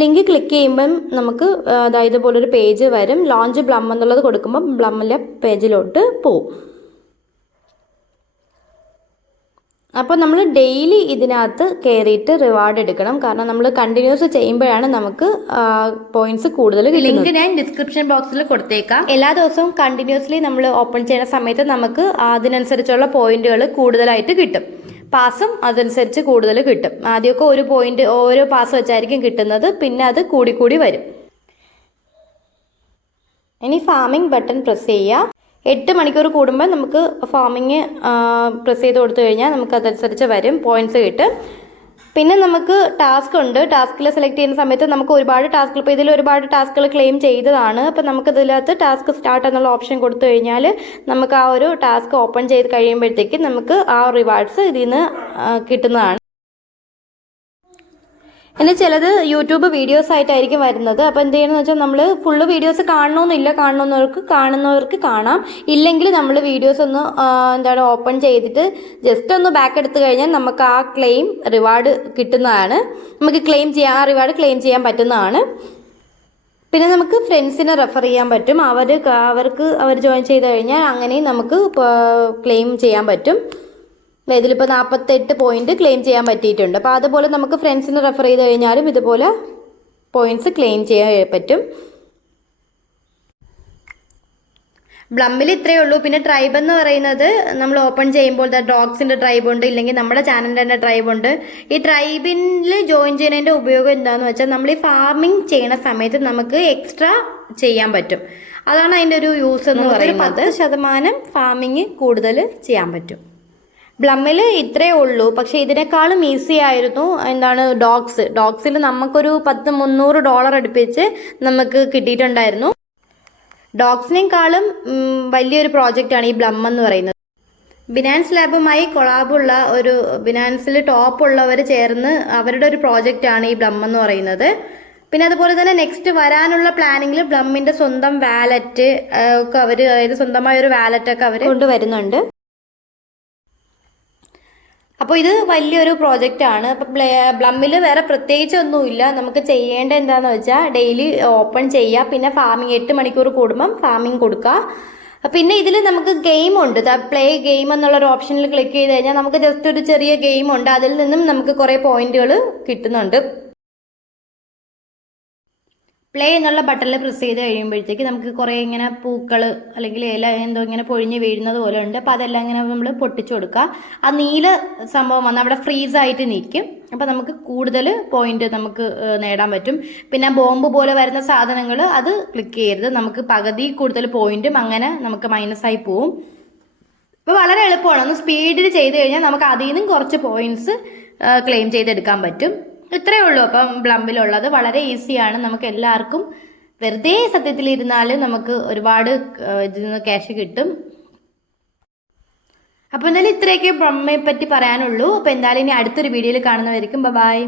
Link click ചെയ്യുമ്പം നമുക്ക് അതായത് ഇതുപോലൊരു പേജ് വരും. ലോഞ്ച് ബ്ലം എന്നുള്ളത് കൊടുക്കുമ്പം ബ്ലമ്മിലെ പേജിലോട്ട് പോവും. അപ്പോൾ നമ്മൾ ഡെയിലി ഇതിനകത്ത് കയറിയിട്ട് റിവാർഡ് എടുക്കണം. കാരണം നമ്മൾ കണ്ടിന്യൂസ് ചെയ്യുമ്പോഴാണ് നമുക്ക് പോയിന്റ്സ് കൂടുതൽ കിട്ടുന്നത്. ലിങ്ക് ഞാൻ ഡിസ്ക്രിപ്ഷൻ ബോക്സിൽ കൊടുത്തേക്കാം. എല്ലാ ദിവസവും കണ്ടിന്യൂസ്ലി നമ്മൾ ഓപ്പൺ ചെയ്യുന്ന സമയത്ത് നമുക്ക് അതിനനുസരിച്ചുള്ള പോയിന്റുകൾ കൂടുതലായിട്ട് കിട്ടും. പാസും അതനുസരിച്ച് കൂടുതൽ കിട്ടും. ആദ്യമൊക്കെ ഒരു പോയിന്റ് ഓരോ പാസ് വെച്ചായിരിക്കും കിട്ടുന്നത്, പിന്നെ അത് കൂടി വരും. ഇനി ഫാമിംഗ് ബട്ടൺ പ്രസ് ചെയ്യുക. 8 മണിക്കൂർ കൂടുമ്പോൾ നമുക്ക് ഫാമിങ് പ്രസ് ചെയ്ത് കൊടുത്തു കഴിഞ്ഞാൽ നമുക്ക് അതനുസരിച്ച് വരും, പോയിന്റ്സ് കിട്ടും. പിന്നെ നമുക്ക് ടാസ്ക് ഉണ്ട്. ടാസ്കിൽ സെലക്ട് ചെയ്യുന്ന സമയത്ത് നമുക്ക് ഒരുപാട് ടാസ്കുകൾ, ഇപ്പോൾ ഇതിൽ ഒരുപാട് ടാസ്കുകൾ ക്ലെയിം ചെയ്തതാണ്. അപ്പോൾ നമുക്ക് ഇതിനകത്ത് ടാസ്ക് സ്റ്റാർട്ട് എന്നുള്ള ഓപ്ഷൻ കൊടുത്തു കഴിഞ്ഞാൽ നമുക്ക് ആ ഒരു ടാസ്ക് ഓപ്പൺ ചെയ്ത് കഴിയുമ്പോഴത്തേക്ക് നമുക്ക് ആ റിവാർഡ്സ് ഇതിൽ നിന്ന് കിട്ടുന്നതാണ്. ഇനി ചിലത് യൂട്യൂബ് വീഡിയോസ് ആയിട്ടായിരിക്കും വരുന്നത്. അപ്പോൾ എന്ത് ചെയ്യണമെന്ന് വെച്ചാൽ നമ്മൾ ഫുള്ള് വീഡിയോസ് കാണണമെന്നില്ല. കാണുന്നവർക്ക് കാണാം. ഇല്ലെങ്കിൽ നമ്മൾ വീഡിയോസ് ഒന്ന് ഓപ്പൺ ചെയ്തിട്ട് ജസ്റ്റ് ഒന്ന് ബാക്ക് എടുത്തു കഴിഞ്ഞാൽ നമുക്ക് ആ ക്ലെയിം റിവാർഡ് കിട്ടുന്നതാണ്. നമുക്ക് ആ റിവാർഡ് ക്ലെയിം ചെയ്യാൻ പറ്റുന്നതാണ്. പിന്നെ നമുക്ക് ഫ്രണ്ട്സിനെ റെഫർ ചെയ്യാൻ പറ്റും. അവർ ജോയിൻ ചെയ്ത് കഴിഞ്ഞാൽ അങ്ങനെയും നമുക്ക് ക്ലെയിം ചെയ്യാൻ പറ്റും. ഇതിലിപ്പോൾ 48 പോയിന്റ് ക്ലെയിം ചെയ്യാൻ പറ്റിയിട്ടുണ്ട്. അപ്പോൾ അതുപോലെ നമുക്ക് ഫ്രണ്ട്സിനെ റെഫർ ചെയ്ത് കഴിഞ്ഞാലും ഇതുപോലെ പോയിന്റ്സ് ക്ലെയിം ചെയ്യാൻ പറ്റും. ബ്ലമ്മിൽ ഇത്രയേ ഉള്ളൂ. പിന്നെ ട്രൈബ് എന്ന് പറയുന്നത് നമ്മൾ ഓപ്പൺ ചെയ്യുമ്പോൾ ഡോഗ്സിന്റെ ട്രൈബ് ഉണ്ട്, ഇല്ലെങ്കിൽ നമ്മുടെ ചാനലിന്റെ തന്നെ ട്രൈബ് ഉണ്ട്. ഈ ട്രൈബിൽ ജോയിൻ ചെയ്യുന്നതിന്റെ ഉപയോഗം എന്താണെന്ന് വെച്ചാൽ നമ്മൾ ഈ ഫാമിംഗ് ചെയ്യുന്ന സമയത്ത് നമുക്ക് എക്സ്ട്രാ ചെയ്യാൻ പറ്റും. അതാണ് അതിൻ്റെ ഒരു യൂസ് എന്ന് പറയുന്നത്. 10% ഫാമിംഗ് കൂടുതൽ ചെയ്യാൻ പറ്റും. ബ്ലമ്മിൽ ഇത്രയേ ഉള്ളൂ. പക്ഷെ ഇതിനേക്കാളും ഈസി ആയിരുന്നു ഡോഗ്സിൽ നമുക്കൊരു $300 അടുപ്പിച്ച് നമുക്ക് കിട്ടിയിട്ടുണ്ടായിരുന്നു. ഡോഗ്സിനേക്കാളും വലിയൊരു പ്രോജക്റ്റാണ് ഈ ബ്ലം എന്ന് പറയുന്നത്. ബിനാൻസ് ലാബുമായി കൊളാബുള്ള ബിനാൻസിൽ ടോപ്പ് ഉള്ളവർ ചേർന്ന് അവരുടെ ഒരു പ്രോജക്റ്റാണ് ഈ ബ്ലം എന്ന് പറയുന്നത്. പിന്നെ അതുപോലെ തന്നെ നെക്സ്റ്റ് വരാനുള്ള പ്ലാനിങ്ങിൽ ബ്ലമ്മിന്റെ സ്വന്തം വാലറ്റ് ഒക്കെ അതായത് സ്വന്തമായ ഒരു വാലറ്റൊക്കെ അവർ കൊണ്ടുവരുന്നുണ്ട്. അപ്പോൾ ഇത് വലിയൊരു പ്രോജക്റ്റാണ്. അപ്പോൾ ബ്ലമ്മിൽ വേറെ പ്രത്യേകിച്ചൊന്നുമില്ല. നമുക്ക് ചെയ്യേണ്ട എന്താണെന്ന് വെച്ചാൽ ഡെയിലി ഓപ്പൺ ചെയ്യുക, പിന്നെ ഫാമിംഗ് 8 മണിക്കൂർ കൂടുമ്പം ഫാമിംഗ് കൊടുക്കുക. പിന്നെ ഇതിൽ നമുക്ക് ഗെയിം ഉണ്ട്. പ്ലേ ഗെയിം എന്നുള്ളൊരു ഓപ്ഷനിൽ ക്ലിക്ക് ചെയ്ത് കഴിഞ്ഞാൽ നമുക്ക് ജസ്റ്റ് ഒരു ചെറിയ ഗെയിം ഉണ്ട്. അതിൽ നിന്നും നമുക്ക് കുറേ പോയിന്റുകൾ കിട്ടുന്നുണ്ട്. പ്ലേ എന്നുള്ള ബട്ടണിൽ പ്രസ് ചെയ്ത് കഴിയുമ്പോഴത്തേക്ക് നമുക്ക് കുറേ ഇങ്ങനെ പൂക്കൾ അല്ലെങ്കിൽ ഇല എന്തോ ഇങ്ങനെ പൊഴിഞ്ഞ് വീഴുന്നത് പോലെ ഉണ്ട്. അപ്പോൾ അതെല്ലാം ഇങ്ങനെ നമ്മൾ പൊട്ടിച്ചു കൊടുക്കുക. ആ നീല സംഭവം വന്ന് അവിടെ ഫ്രീസായിട്ട് നിൽക്കും. അപ്പോൾ നമുക്ക് കൂടുതൽ പോയിന്റ് നമുക്ക് നേടാൻ പറ്റും. പിന്നെ ബോംബ് പോലെ വരുന്ന സാധനങ്ങൾ അത് ക്ലിക്ക് ചെയ്യരുത്. നമുക്ക് പകുതി കൂടുതൽ പോയിന്റും അങ്ങനെ നമുക്ക് മൈനസായി പോവും. അപ്പോൾ വളരെ എളുപ്പമാണ്. ഒന്ന് സ്പീഡിൽ ചെയ്ത് കഴിഞ്ഞാൽ നമുക്ക് അതിൽ നിന്നും കുറച്ച് പോയിന്റ്സ് ക്ലെയിം ചെയ്തെടുക്കാൻ പറ്റും. ഇത്രയേ ഉള്ളൂ. അപ്പം ബ്ലമ്മിലുള്ളത് വളരെ ഈസിയാണ്. നമുക്ക് എല്ലാവർക്കും വെറുതെ സത്യത്തിലിരുന്നാലും നമുക്ക് ഒരുപാട് ഇതിൽ നിന്ന് ക്യാഷ് കിട്ടും. അപ്പോൾ എന്തായാലും ഇത്രയൊക്കെ ബ്ലമ്മിനെ പറ്റി പറയാനുള്ളൂ. അപ്പോൾ എന്തായാലും ഇനി അടുത്തൊരു വീഡിയോയിൽ കാണുന്നവരിക്കും ബൈ.